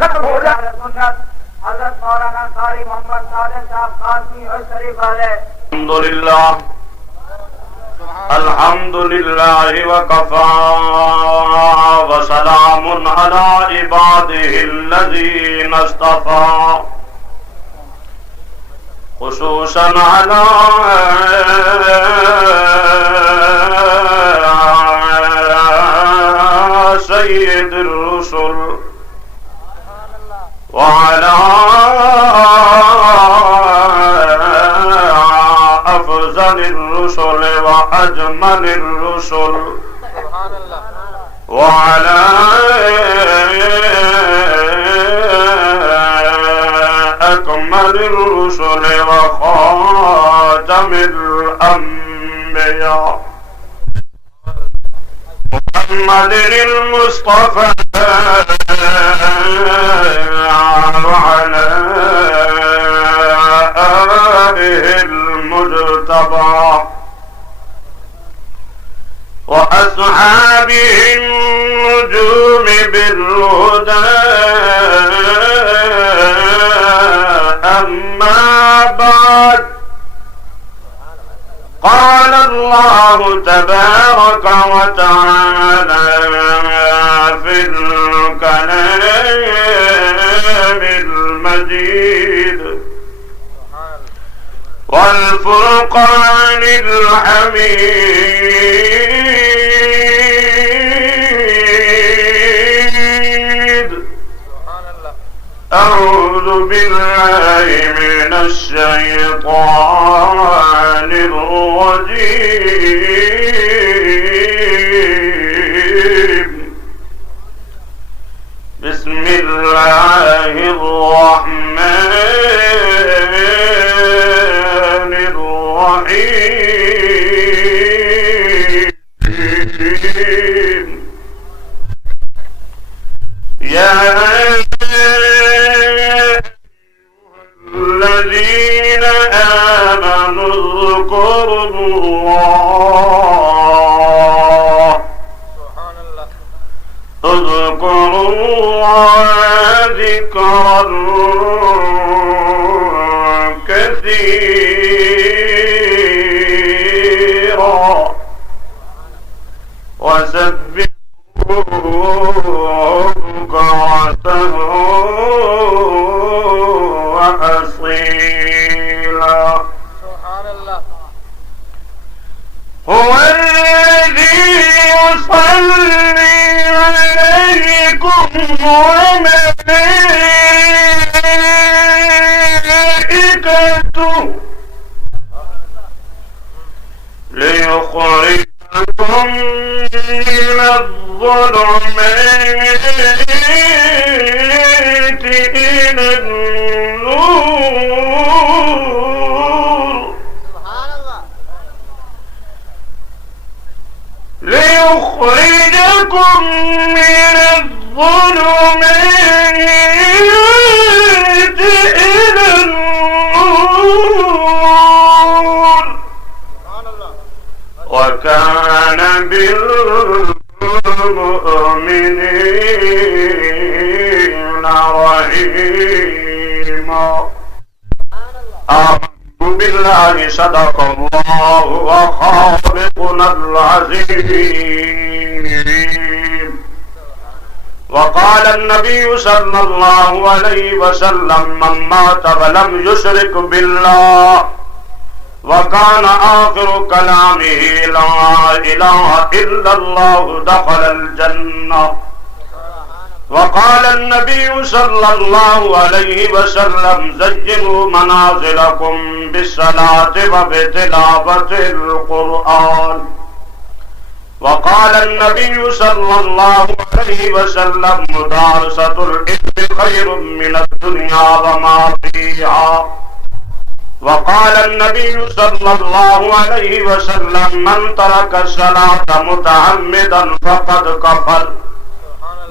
ختم ہو جائے. حضرت مولانا قاری محمد صادق صاحب قاسمی اور شریف والے. الحمدللہ الحمدللہ وکفا وسلام علی عباده الذین اصطفى خصوصا علی سید الرسل وعلى أفضل الرسل وأجمل الرسل وعلى أكمل الرسل وخاتم الأنبياء محمد المصطفى وعلى آله المجتبى وأصحابه النجوم بالهدى. أما بعد قال الله تبارك وتعالى في الكلام المجيد والفرقان الحميد. أعوذ بالله من الشيطان الرجيم. بسم الله الرحمن الرحيم. يا الذين آمنوا اذكروا الله اذكروا الله ذكرا كثيرا وسبحوه بكرة وأصيلا. هو الذي يصلي عليكم وملائكته ليخرجكم من الظلمات إلى النور. ليخرجكم من الظلمات إلى النور وكان بالمؤمنين رحيما. آمنوا بالله صدق الله وخالقنا العظيم. وقال النبي صلى الله عليه وسلم من مات ولم يشرك بالله وكان آخر كلامه لا إله إلا الله دخل الجنة. وقال النبي صلى الله عليه وسلم زينوا منازلكم بالصلاة وبتلاوة القرآن. وقال النبي صلى الله عليه وسلم مدارسة العلم خير من الدنيا وما فيها. وقال النبي صلى الله عليه وسلم من ترك الصلاة متعمدا فقد كفر.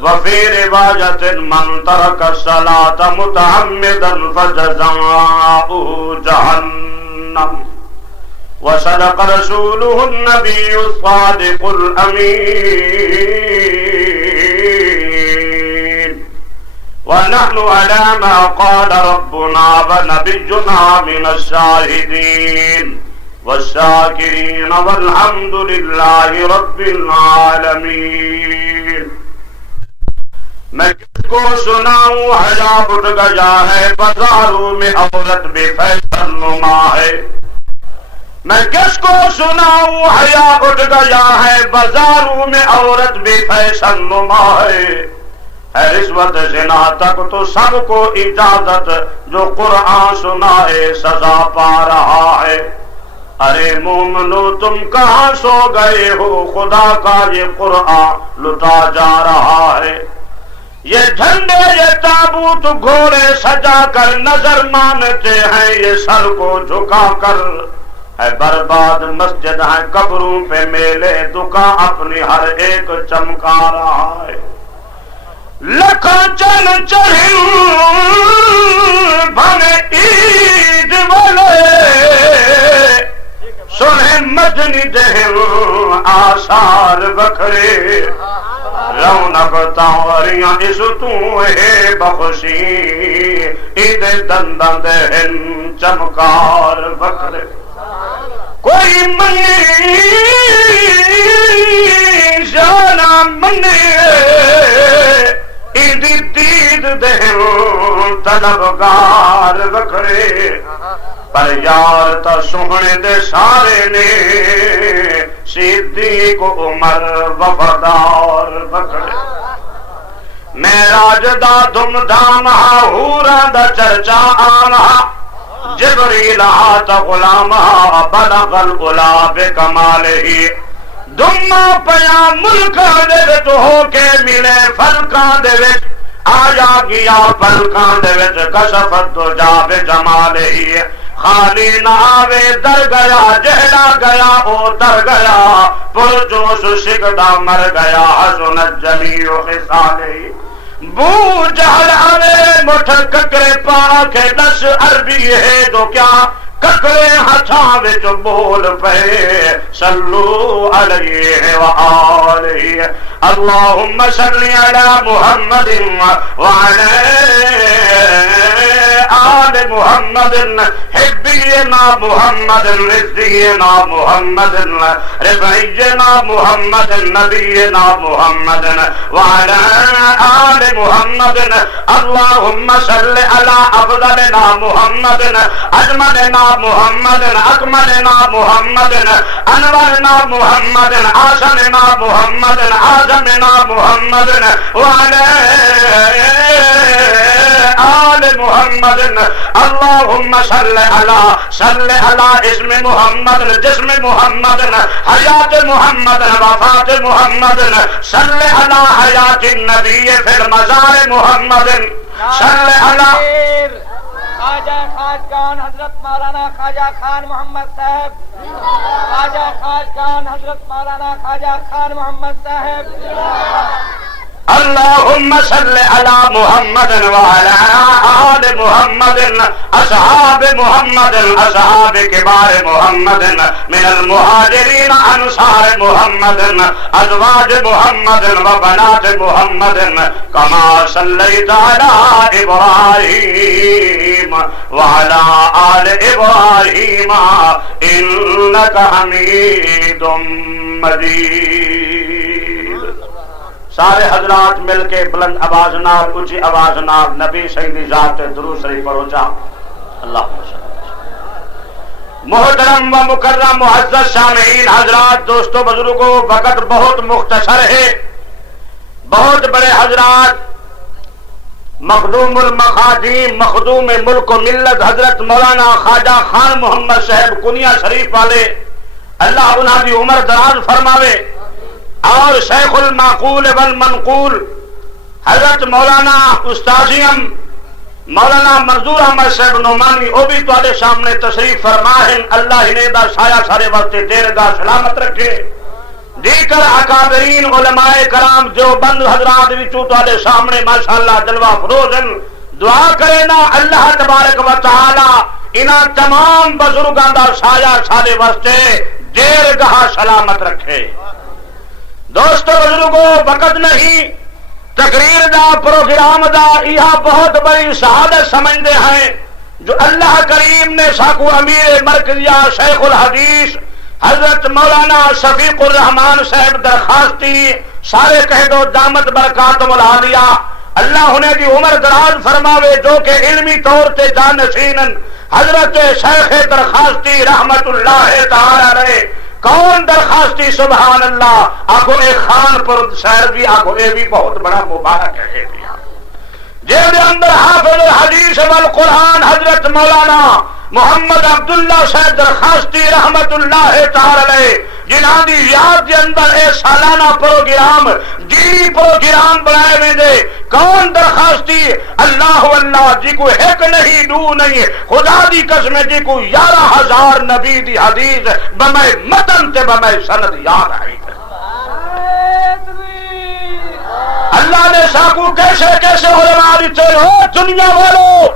وفي رواية من ترك الصلاة متعمدا فجزاؤه جهنم. وصدق رسوله النبي الصادق الأمين. ونحن على ما قال ربنا ونبينا من الشاهدين والشاكرين والحمد لله رب العالمين. میں کس کو سناؤں حیا اٹھ گیا ہے بازاروں میں عورت بے فیشن نما ہے. میں کس کو سناؤں حیا اٹھ گیا ہے بازاروں میں عورت بے فیشن نما ہے. رشوت زنا تک تو سب کو اجازت جو قرآن سنائے سزا پا رہا ہے. ارے مومنو تم کہاں سو گئے ہو خدا کا یہ قرآن لٹا جا رہا ہے. یہ جھنڈے یہ تابوت گھوڑے سجا کر نظر مانتے ہیں یہ سر کو جھکا کر. ہے برباد مسجد ہے قبروں پہ میلے دکان اپنی ہر ایک چمکا رہا ہے. لکھاں چل چڑھیں بھنے عید والے سنیں مدنی دہن آثار بکھرے. رونق تاوریاں اس تو ہے بخشی عید دنداں دہن چمکار بکھرے. کوئی منی جانا منی عیدی دید دہن طلبگار بکھرے. پر یار تا سوہنے دے سارے نے صدیق عمر وفادار بکھرے. معراج دا دھم دھام حوراں دا چرچا آنا جبریل ہاتھ غلامہ بلغ العلا بکمالہ. دما پیا ملک دے وچ ہو کے ملے فلکاں دے وچ آیا گیا فلکاں دے وچ کشفت دجا بجمالہ. خالی نہ آوے در گیا جہلا گیا او تر گیا پرجوش شکدا مر گیا حسنت جمیع خصالہ. بو جہل آوے مٹھ ککرے پا کے دس عربی ہے جو کیا ککرے ہتھاں وچ بول پے صلو علیہ وآلہ. اللہم صلی علی محمد وعلی آل محمد حبینا محمد رضینا محمد رفعینا محمد نبینا محمد وعلی آل محمد. اللہم صلی علی افضلنا محمد اجملنا محمد اکملنا محمد انورنا محمد آسننا محمد آزمنا محمد وعلی آل محمد. اللہم صلی علی اسم محمد جسم محمد حیات محمد وفات محمد. صلی علی حیات النبی فی المزار محمد. صلی علی خواجہ خواجگان حضرت مولانا خواجہ خان محمد صاحب. خواجہ خواجگان حضرت مولانا خواجہ خان محمد صاحب. اللہم صلی علی محمد وعلی آل محمد اصحاب محمد اصحاب کبار محمد من المہاجرین انصار محمد ازواج محمد وبنات محمد کما صلیت علی ابراہیم وعلی آل ابراہیم انک حمید مجید. سارے حضرات مل کے بلند آواز نال اونچی آواز نال نبی سیدی ذات درود شریف پڑھو جا. اللہم صلی. محترم و مکرم معزز سامعین حضرات دوستو بزرگوں وقت بہت مختصر ہے. بہت بڑے حضرات مخدوم المخادیم مخدوم ملک و ملت حضرت مولانا خواجہ خان محمد صاحب کنیا شریف والے اللہ انہاں دی عمر دراز فرماوے. اور شیخ المعقول والمنقول حضرت مولانا استاذیم مولانا منظور احمد صاحب نعمانی وہ بھی تواڈے سامنے تشریف فرما ہیں. اللہ انہیں دا سایہ سارے واسطے دیرگاہ سلامت رکھے. دیگر اکابرین علماء کرام جو بند حضرات وچوں تواڈے سامنے ماشاءاللہ جلوہ فروز ہیں. دعا کرے نا اللہ تبارک و تعالی انہاں تمام بزرگاں دا سایہ سارے واسطے دیرگاہ سلامت رکھے. دوستو بزرگوں وقت نہیں تقریر دا پروگرام دا یہ بہت بڑی شہادت سمجھتے ہیں جو اللہ کریم نے ساکو امیر مرکزیہ شیخ الحدیث حضرت مولانا شفیق الرحمان صاحب درخواستی سارے کہہ دو دامت برکاتم العالیہ اللہ انہیں دی عمر دراز فرماوے جو کہ علمی طور تے جانشین حضرت شیخ درخواستی رحمت اللہ تعالی رہے کون درخواستی سبحان اللہ آنکھوں نے خان پر شہر بھی آنکھوں نے بھی بہت بڑا مبارک ہے دیا جے دے اندر حافظ الحدیث والقرآن حضرت مولانا محمد عبداللہ صاحب درخواستی رحمت اللہ تعالی جنہاں دی یاد دے اندر اے سالانہ پروگرام دینی پروگرام بنائے میں دے کون درخواستی اللہ واللہ جی کو ایک نہیں دو نہیں خدا دی قسم جی کو 11,000 نبی دی حدیث بمائے متن تے بمائے سند یاد آئی اللہ نے ساکو کیسے کیسے علماء دیتے ہو دنیا والو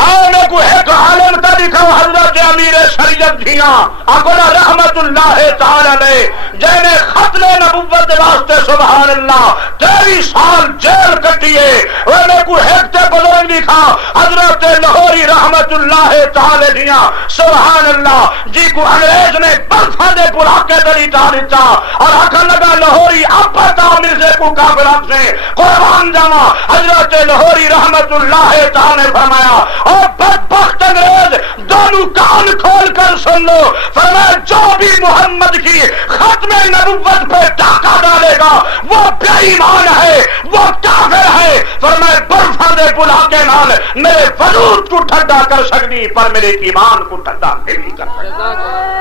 آنے کو ایک عالم تا دکھاؤ حضرت امیر شریعت دھیاں اکولا رحمت اللہ تعالی لے جنہیں ختم نبوت واسطے سبحان اللہ 23 سال جیل کٹیے انہیں کو ایک تے بزرگ دکھا حضرت لاہوری رحمت اللہ تعالی دھیاں سبحان اللہ جی کو انگریز نے برفا دے پراکے دلی تاریتا اور آکھا لگا لاہوری اب پتا مرزے کو کافرات سے قربان جاما حضرت لاہوری رحمت اللہ تعالی نے فرمایا اور بدبخت انگریز دونوں کان کھول کر سن لو فرمایا جو بھی محمد کی ختم نبوت پہ ڈاکہ ڈالے گا وہ بے ایمان ہے وہ کافر ہے فرمایا برفا دے بلا کے نال میرے وجود کو ٹھنڈا کر سکتی پر میرے ایمان کو ٹھنڈا نہیں کر سکتی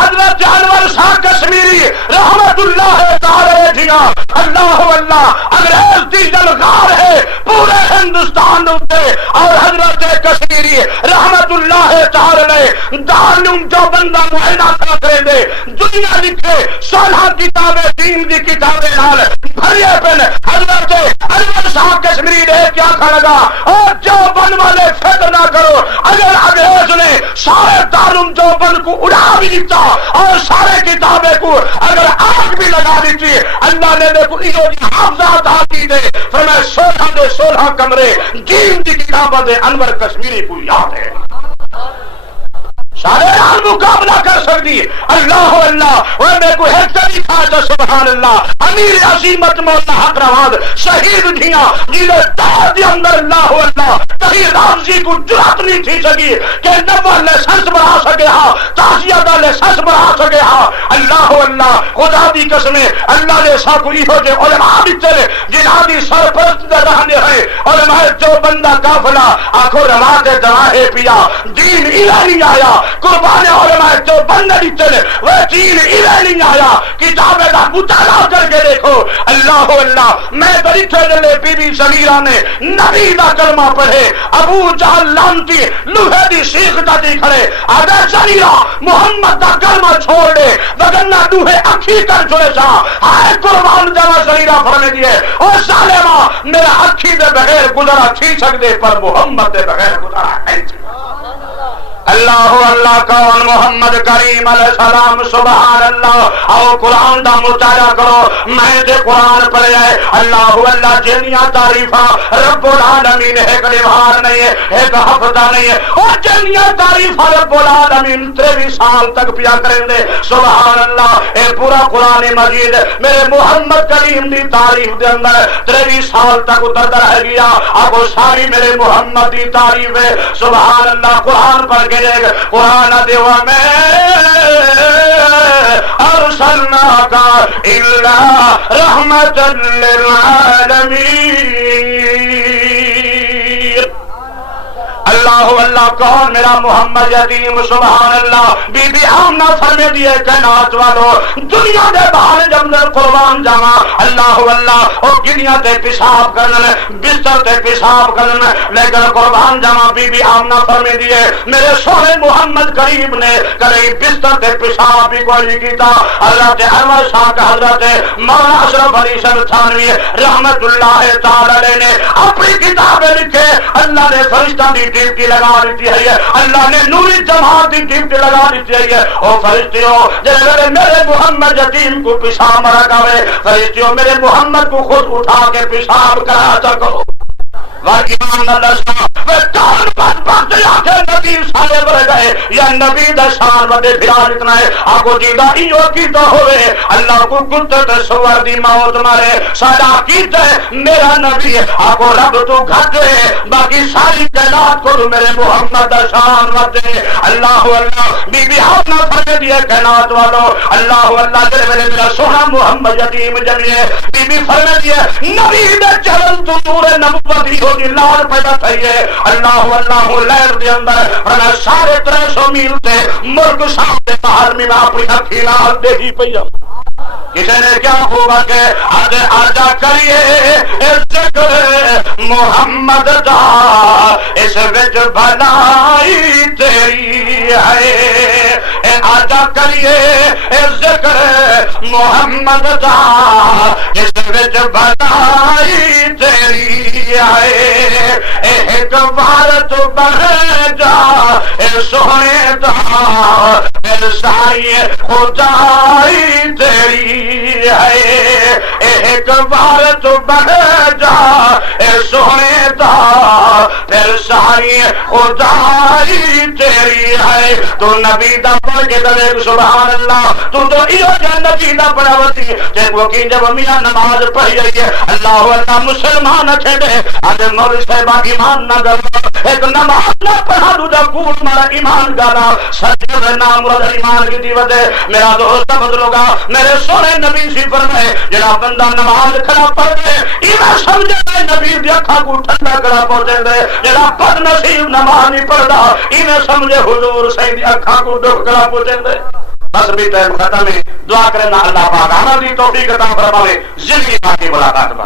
حضرت جانور شاہ کشمیری رحمت اللہ تعالی جیا اللہ اللہ انگریز دی جلغار ہے پورے ہندوستان ہوتے اور حضرت کشمیری رحمت اللہ تعالی دارالعلوم جو بندہ معائنہ کریں دے دنیا لکھے 16 کتابیں دین دی کتابیں نال بھریے پن حضرت انور شاہ کشمیری نے کیا کھا لگا اور جو بن والے فکر نہ کرو اگر انگریز نے سارے دارالعلوم جو بن کو اڑا بھی دیتا اور سارے کتابیں کو اگر آگ بھی لگا دیتی اللہ نے دیکھو انہوں نے حافظات آتی دے فرمائے 16 دے 16 کمرے دین کی کتابیں دے انور کشمیری کو یاد ہے سارے حال مقابلہ کر سکتی اللہ اللہ اور میرے کو ایک طریقہ ہے سبحان اللہ امیر عظیمت مولا حق رواز شہید دھیاں جنہیں دہت دے اندر اللہ اللہ کہیں رامزی کو جرات نہیں تھی سکی کہ نوہ لیسنس بنا سکے ہاں تازیہ دا لیسنس بنا سکے ہاں اللہ اللہ خدا دی قسمیں اللہ نے ساکو ایہو جے علماء بھی چلے جنہاں دی سرپرست دے رہنے ہیں علماء جو بندہ کافلا آنکھوں رواز دراہے پیا دین الہی آیا قربان علماء جو بندہ نہیں چلے وہ دین الہی نہیں آیا کتابیں دا مطالعہ کر کے دیکھو اللہ اللہ میں بڑی تھے بی بی سمیرہ نے نبی دا کلمہ پڑھے ابو جہل لانتی لوہے دی سیخ دا دی کھڑے اگر سمیرہ محمد دا کلمہ چھوڑ دے وگرنہ لوہے اکھی کر چھوڑے سا آئے قربان جمع سمیرہ فرمے دیئے اور سالمہ میرا اکھی دے بغیر گزرا تھی سکتے پر محمد دے بغیر گزرا نہیں تھی اللہ اللہ کون محمد کریم علیہ السلام سبحان اللہ آؤ قرآن دا مطالعہ کرو میں دے قرآن پڑھے آئے اللہ اللہ جنیاں تعریفہ رب العالمین ایک نبھار نہیں ہے ایک حفظہ نہیں ہے اور جنیاں تعریفہ رب العالمین 23 سال تک پیا کریں دے سبحان اللہ اے پورا قرآن مجید میرے محمد کریم دی تعریف دے اندر 23 سال تک اترتا رہ گیا اب ساری میرے محمد دی تعریف ہے سبحان اللہ قرآن پڑھ کے قرآن دیوا میں ارسلناک الا رحمتا للعالمین اللہ اللہ کون میرا محمد یتیم سبحان اللہ بی بی آمنہ فرمے دیئے کائنات والو دنیا دے باہر جمدر قربان جاما اللہ اللہ اور گنیا تے پیشاب کرنے بستر تے پیشاب کرنے لیکن قربان جاما بی بی آمنہ فرمے دیئے میرے سونے محمد کریم نے کئی بستر تے پیشاب بھی کوئی کیتا حضرت انور شاہ کا حضرت مولانا اشرف علی شاہ تھانوی رحمت اللہ تعالی نے اپنی کتابیں لکھے اللہ نے فرشتہ دی ڈیوٹی لگا دیتی ہے، اللہ نے نوری جماعت کی ڈیوٹی لگا دیتی ہے۔ او فرشتیوں میرے محمد یتیم کو پیشاب رکھا ہے، فرشتیوں میرے محمد کو خود اٹھا کے پیشاب کرا سکو۔ ایمان اللہ وہ کون بدبخت یا کہ نبی سارے بڑھ گئے یا نبی دا شان بڑے پھران اتنا ہے آگو جیدہ ایو کی تو ہوئے اللہ کو کتت سور دی موت مارے سادا کیتے میرا نبی آگو رب تو گھٹ ہے باقی ساری کائنات کو میرے محمد دا شان بڑے۔ اللہ بی بی ہاتھ نہ فرق دیے کائنات والو، اللہ جلے میرا سونا محمد یتیم جمیے بی بی فرق دیے نبی دے چلن تو نور نبوت ہی ہوگی لال پیدا تھئیے۔ اللہ لہر دے اندر فرمایا 350 میل تے ملک سامنے باہر میں اپنی اکھی نال دیکھی پئی کسی نے کیا ہوگا کہ آجا کریے ذکر محمد دا اس وچ بھلائی تیری ہے، آجا کریے ذکر محمد دا اس وچ بھلائی تیری ہے، ایک بار تو بڑھ جا سونے دا پھر ساری خدائی تیری ہے، ایک بار تو بڑھ جا سونے دا پھر ساری خدائی تیری ہے۔ تو نبی دا پڑھ کے دے سبحان اللہ، تو ایو جا نبی دا پڑھاوتی جب وہ کی جب میاں نماز پڑھی ہے اللہ مسلمان چھڑے آج مولوی صاحب ایمان نہ گا ایک نماز نہ پڑھا دو جا کوٹ مارا ایمان گانا سچ میں نام مرد ایمان کی دیوت ہے۔ میرا دوست بدلو گا میرے سونے نبی سی فرمائے جڑا بندہ نماز کھڑا پڑھ دے اینا سمجھے گا نبی دی اکھاں کو ٹھنڈا کڑا پہنچے دے، جڑا بد نصیب نماز نہیں پڑھدا اینا سمجھے حضور صحیح دی اکھاں کو ڈوب کڑا پہنچے دے۔ بس بھی ٹائم ختم ہے، دعا کرنا اللہ پاک ہمیں دی توفیق عطا فرمائے، زندگی باقی ملاقات با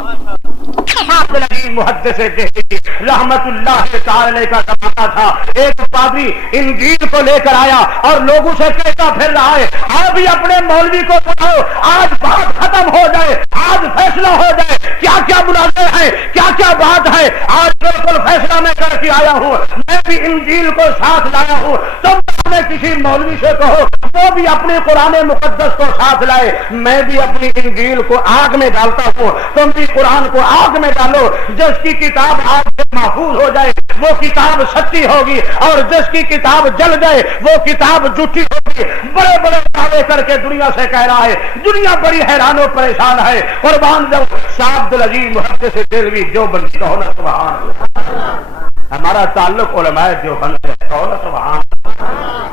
عبد العزیز محدث دہلوی رحمت اللہ تعالی کا زمانہ تھا، ایک پادری انجیل کو لے کر آیا اور لوگوں سے کہتا پھر رہا ہے آپ بھی اپنے مولوی کو پڑھاؤ آج بات ختم ہو جائے، آج فیصلہ ہو جائے، کیا کیا مناظر ہے، کیا کیا بات ہے، آج بالکل فیصلہ میں کر کے آیا ہوں، میں بھی انجیل کو ساتھ لایا ہوں، تم اپنے کسی مولوی سے کہو وہ بھی اپنے قرآن مقدس کو ساتھ لائے، میں بھی اپنی انجیل کو آگ میں ڈالتا ہوں، تم بھی قرآن کو آگ میں ڈالو، جس کی کتاب آگ سے محفوظ ہو جائے وہ کتاب سچی ہوگی اور جس کی کتاب جل جائے وہ کتاب جھوٹی ہوگی۔ بڑے بڑے دعوے کر کے دنیا سے کہہ رہا ہے، دنیا بڑی حیران و پریشان ہے۔ قربان جب شاہ عبد العزیز محدث دہلوی دیوبندی کہو نا سبحان اللہ، ہمارا تعلق علماء دیوبند سے، کہو نا سبحان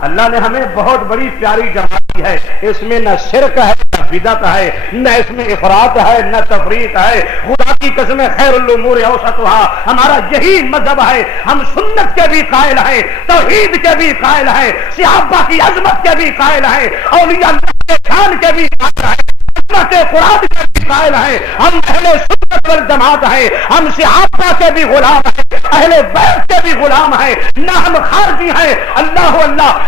اللہ نے ہمیں بہت بڑی پیاری جماعت دی ہے، اس میں نہ شرک ہے نہ بدعت ہے، نہ اس میں افراط ہے نہ تفریط ہے، خدا کی قسم خیر الامور اوسطها، ہمارا یہی مذہب ہے، ہم سنت کے بھی قائل ہیں، توحید کے بھی قائل ہیں، صحابہ کی عظمت کے بھی قائل ہیں، اولیاء اللہ کے شان کے بھی قائل ہیں، قرآن کے بھی قائل ہیں، ہم اہل سنت والجماعت ہیں، ہم صحابہ کے بھی غلام ہیں، اہل بیت کے بھی غلام ہیں، نہ ہم خارجی ہیں اللہ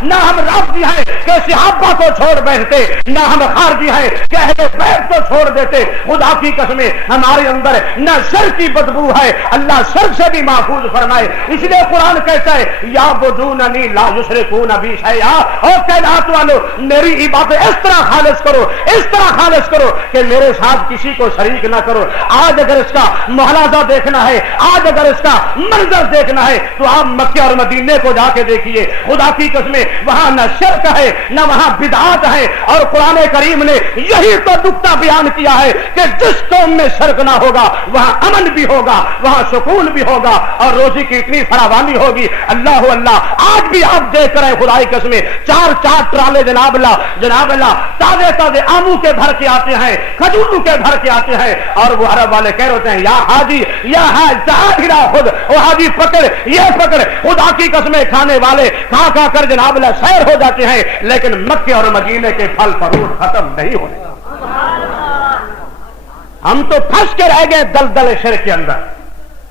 نہ ہم رافضی ہیں کہ صحابہ کو چھوڑ بیٹھتے، نہ ہم خارجی ہیں کہ اہل بیت کو چھوڑ دیتے۔ خدا کی قسمیں ہمارے اندر نہ شرک کی بدبو ہے، اللہ شرک سے بھی محفوظ فرمائے، اس لیے قرآن کہتا ہے یعبدوننی لا یشرکون بی شیئا، اور کائنات والو میری عبادت اس طرح خالص کرو، اس طرح خالص کرو کہ میرے ساتھ کسی کو شریک نہ کرو۔ آج اگر اس کا محلازہ دیکھنا ہے، آج اگر اس کا منظر دیکھنا ہے تو آپ مکہ اور مدینے کو جا کے دیکھیے، خدا کی قسمیں وہاں نہ شرک ہے نہ وہاں بدعات ہے، اور قرآن کریم نے یہی تو نقطہ بیان کیا ہے کہ جس قوم میں شرک نہ ہوگا وہاں امن بھی ہوگا، وہاں سکون بھی ہوگا اور روزی کی اتنی فراوانی ہوگی۔ اللہ آج بھی آپ دیکھ رہے ہیں خدا کی قسمیں 4 ٹرالے جناب اللہ تازے آموں کے بھر کے آتے ہیں، کھجوروں کے بھر کے آتے ہیں، اور وہ عرب والے کہہ رہے ہیں یا حاجی یا حاجی خود وہ حاجی پکڑ یہ پکڑ، خدا کی قسمیں کھانے والے کھا کر جناب اللہ سیر ہو جاتے ہیں، لیکن مکے اور مدینے کے پھل فروٹ ختم نہیں ہونے۔ ہم تو پھنس کے رہ گئے دلدل شرک کے اندر۔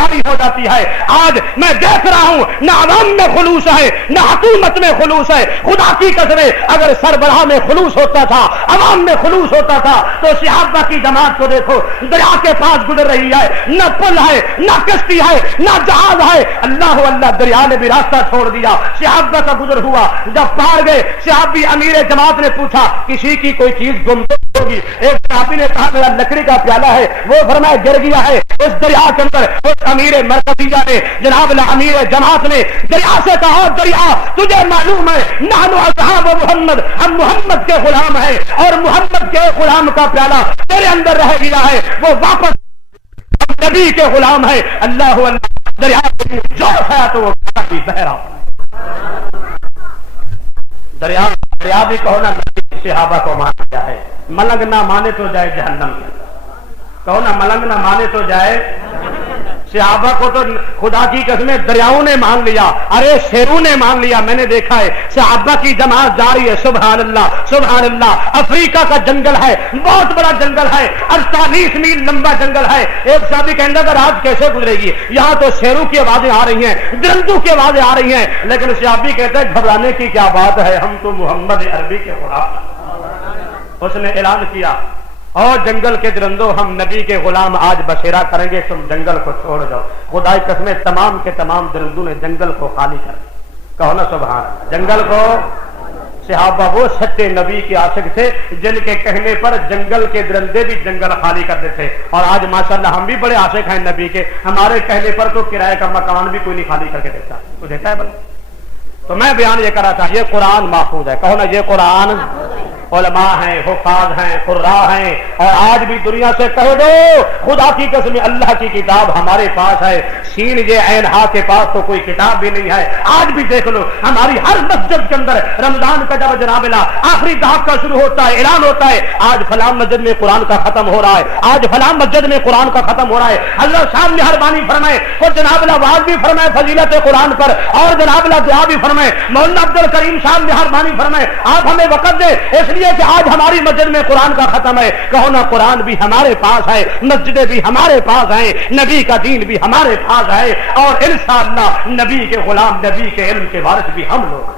جاری ہو جاتی ہے. آج میں دیکھ رہا ہوں نہ عوام میں خلوص ہے نہ حکومت میں خلوص ہے. خدا کی قسم اگر سربراہ میں خلوص ہوتا تھا, عوام میں خلوص ہوتا تھا, تو صحابہ کی جماعت کو دیکھو دریا کے پاس گزر رہی ہے, نہ پل ہے نہ کشتی ہے نہ جہاز ہے. اللہ اللہ دریا نے بھی راستہ چھوڑ دیا, صحابہ کا گزر ہوا. جب پار گئے صحابی امیر جماعت نے پوچھا کسی کی کوئی چیز گم تو ہوگی. ایک صحابی نے کہا میرا لکڑی کا پیالہ ہے, وہ فرمایا گر گیا ہے اس دریا کے اندر. اس امیر مرکزیہ نے جناب امیر جماعت نے دریا سے کہا دریا تجھے معلوم ہے نحن اصحاب محمد, ہم محمد کے غلام ہیں اور محمد کے غلام کا پیالہ تیرے اندر رہ گیا ہے, وہ واپس نبی کے غلام ہے. اللہ اللہ دریا جو ہے تو وہ بہرا دریا دریا بھی کہو نا صحابہ کو مان گیا ہے. ملنگ نہ مانے تو جائے جہنم کے اندر, کہو نا ملنگ نہ مانے تو جائے. صحابہ کو تو خدا کی قسم دریاؤں نے مان لیا, ارے شیروں نے مان لیا. میں نے دیکھا ہے صحابہ کی جماعت جاری ہے, سبحان اللہ سبحان اللہ. افریقہ کا جنگل ہے, بہت بڑا جنگل ہے, 48 میل لمبا جنگل ہے. ایک صحابی کہنے لگا رات کیسے گزرے گی, یہاں تو شیروں کی آوازیں آ رہی ہیں, درندوں کی آوازیں آ رہی ہیں. لیکن صحابی کہتے ہیں گھبرانے کی کیا بات ہے, ہم تو محمد عربی کے غلام. اس نے اعلان کیا اور جنگل کے درندوں ہم نبی کے غلام آج بشیرہ کریں گے, تم جنگل کو چھوڑ جاؤ. خدا کی قسم تمام کے تمام درندوں نے جنگل کو خالی کر دیا. کہو نا سبحان اللہ. جنگل کو صحابہ وہ سچے نبی کے عاشق تھے جن کے کہنے پر جنگل کے درندے بھی جنگل خالی کر دیتے. اور آج ماشاءاللہ ہم بھی بڑے عاشق ہیں نبی کے, ہمارے کہنے پر تو کرائے کا مکان بھی کوئی نہیں خالی کر کے دیتا. تو دیتا ہے بھلا. تو میں بیان یہ کر رہا تھا یہ قرآن محفوظ ہے. کہو نا یہ قرآن علماء ہیں, حفاظ ہیں, قراء ہیں. اور آج بھی دنیا سے کہہ دو خدا کی قسم اللہ کی کتاب ہمارے پاس ہے. سین یہ عین ہا کے پاس تو کوئی کتاب بھی نہیں ہے. آج بھی دیکھ لو ہماری ہر مسجد کے اندر رمضان کا جب جناب آخری دھاکہ شروع ہوتا ہے, اعلان ہوتا ہے آج فلاں مسجد میں قرآن کا ختم ہو رہا ہے, آج فلاں مسجد میں قرآن کا ختم ہو رہا ہے. حضرت صاحب مہربانی فرمائے اور جناب واز بھی فرمائے فضیلت قرآن پر, اور جناب دعا بھی فرمائے. مولانا عبد الکریم صاحب مہربانی فرمائے آپ ہمیں وقت دیں اس لیے کہ آج ہماری مسجد میں قرآن کا ختم ہے. کہو نا قرآن بھی ہمارے پاس ہے, مسجدیں بھی ہمارے پاس ہیں, نبی کا دین بھی ہمارے پاس ہے, اور انشاءاللہ نبی کے غلام نبی کے علم کے وارث بھی ہم لوگ ہیں.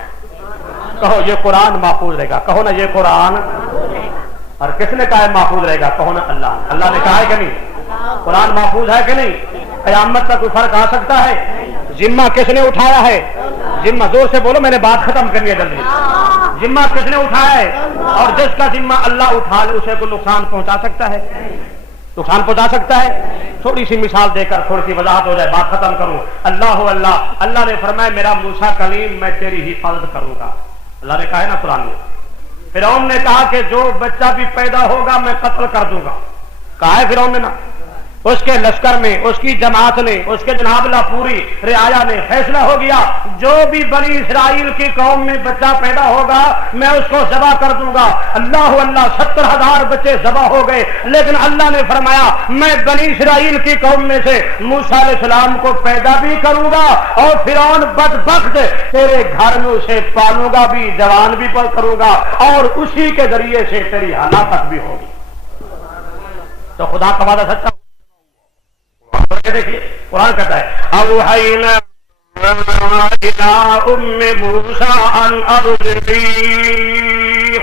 کہو یہ قرآن محفوظ رہے گا. کہو نا یہ قرآن, اور کس نے کہا ہے محفوظ رہے گا, کہو نا اللہ. اللہ نے کہا ہے کہ نہیں قرآن محفوظ ہے کہ نہیں. قیامت کا کوئی فرق آ سکتا ہے. ذمہ کس نے اٹھایا ہے, ذمہ زور سے بولو میں نے بات ختم کرنی ہے جلدی. ذمہ کس نے اٹھایا ہے, اور جس کا ذمہ اللہ اٹھا لے اسے کوئی نقصان پہنچا سکتا ہے, نقصان پہنچا سکتا ہے. تھوڑی سی مثال دے کر تھوڑی سی وضاحت ہو جائے, بات ختم کروں. اللہ اللہ اللہ نے فرمایا میرا موسیٰ کلیم میں تیری حفاظت کروں گا. اللہ نے کہا ہے نا قرآن میں. فرعون نے کہا کہ جو بچہ بھی پیدا ہوگا میں قتل کر دوں گا. کہا ہے فرعون نے نا. اس کے لشکر میں, اس کی جماعت نے, اس کے جناب اللہ پوری رعایا نے فیصلہ ہو گیا جو بھی بنی اسرائیل کی قوم میں بچہ پیدا ہوگا میں اس کو ذبح کر دوں گا. اللہ اللہ 70,000 بچے ذبح ہو گئے. لیکن اللہ نے فرمایا میں بنی اسرائیل کی قوم میں سے موسیٰ علیہ السلام کو پیدا بھی کروں گا, اور فرعون بدبخت تیرے گھر میں اسے پالوں گا بھی, جوان بھی کروں گا, اور اسی کے ذریعے سے تیری ہلاکت بھی ہوگی. تو خدا کا وعدہ سچا. دیکھیے قرآن کہتا ہے اوحینا الی ام موسیٰ ان ارضعیہ,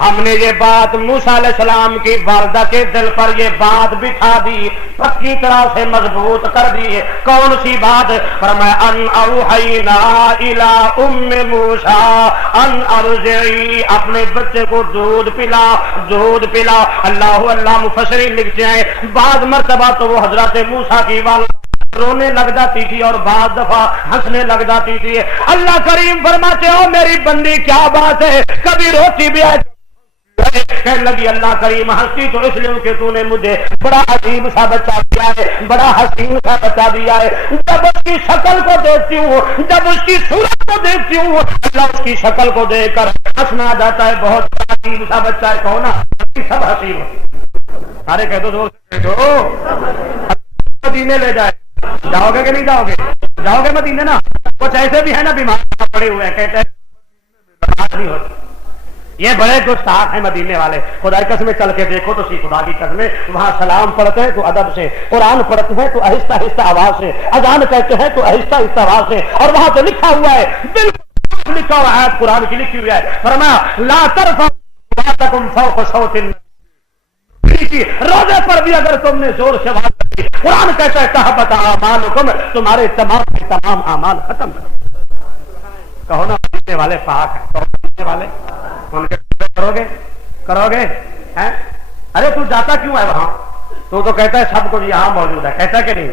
ہم نے یہ بات موسیٰ علیہ السلام کی والدہ کے دل پر یہ بات بٹھا دی, پکی طرح سے مضبوط کر دی. کون سی بات؟ فرمایا ان اوحینا الی ام موسیٰ ان ارضعیہ, اپنے بچے کو دودھ پلا, دودھ پلا. اللہ اللہ مفسرین لکھتے ہیں بعض مرتبہ تو وہ حضرت موسیٰ کی والدہ رونے لگ جاتی تھی اور بعض دفعہ ہنسنے لگ جاتی تھی. اللہ کریم فرماتے ہو میری بندی کیا بات ہے, کبھی روتی بھی ہے. کہنے لگی اللہ کریم ہنستی تو اس لیے کہ تو نے مجھے بڑا عجیب سا بچہ دیا ہے, بڑا حسین سا بچہ دیا ہے. جب اس کی شکل کو دیکھتی ہوں, جب اس کی صورت کو دیکھتی ہوں, اللہ اس کی شکل کو دیکھ کر ہنسنا آ جاتا ہے. بہت عجیب سا بچہ ہے. کہو نا سب حسین ہوتی. سارے کہہ دو مدینے لے جائے. جاؤ گے کہ نہیں جاؤ گے؟ جاؤ گے مدینے نا. کچھ ایسے بھی ہے نا بیمار پڑے ہوئے ہیں, کہتے ہیں نہیں ہوتی. یہ بڑے گستاخ ہیں مدینے والے. خدا کی قسم چل کے دیکھو تو صحیح خدا کی قسم. وہاں سلام پڑھتے ہیں تو ادب سے, قرآن پڑھتے ہیں تو آہستہ آہستہ آواز سے, اذان کہتے ہیں تو آہستہ آہستہ آواز سے, اور وہاں تو لکھا ہوا ہے, بالکل لکھا ہوا ہے, قرآن کی لکھی ہوئی ہے, فرمایا لا ترفعوا اصواتکم فوق صوت النبی. روزے پر بھی اگر تم نے زور سے بات کی, قرآن کہتا ہے تحبط اعمالکم, تمہارے تمام اعمال ختم کر. کہو نا مدینے والے پاک ہیں, کہو مدینے والے ان کے کرو گے ہیں؟ ارے تو جاتا کیوں ہے وہاں؟ تو کہتا ہے سب کچھ یہاں موجود ہے. کہتا کہ نہیں؟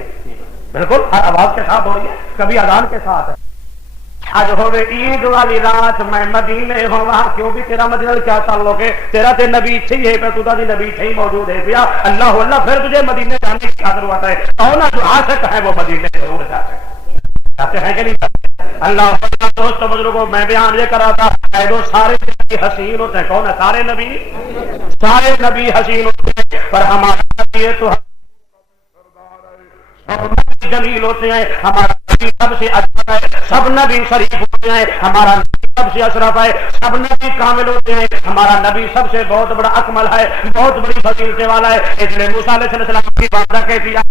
بالکل ہر آواز کے ساتھ ہو رہی ہے, کبھی اذان کے ساتھ ہے. آج ہوئے عید والی رات میں مدینے ہوں, وہاں کیوں بھی تیرا مدینہ کیا تعلق ہے؟ تیرا تے نبی چاہیے پہ تو دی نبی چاہیے موجود ہے پیا. اللہ اللہ پھر تجھے مدینے جانے کی کیا ضرورت ہے؟ کہو نا جو عاشق ہے وہ مدینے ضرور جاتے ہیں کہ نہیں جاتے؟ اللہ دوست بزرگوں میں بیان یہ کر رہا تھا, دو سارے نبی حسین ہوتے ہیں. کون ہے سارے نبی حسین ہوتے ہیں, پر ہمارا نبی تو سب نبی جلیل ہوتے ہیں. ہمارا نبی سب سے اجمل ہے, سب نبی شریف ہوتے ہیں. ہمارا نبی سب سے اشرف ہے, سب نبی کامل ہوتے ہیں. ہمارا نبی سب سے بہت بڑا اکمل ہے, بہت بڑی فضیلت والا ہے. اس لیے موسیٰ علیہ السلام کی بات کہتی ہے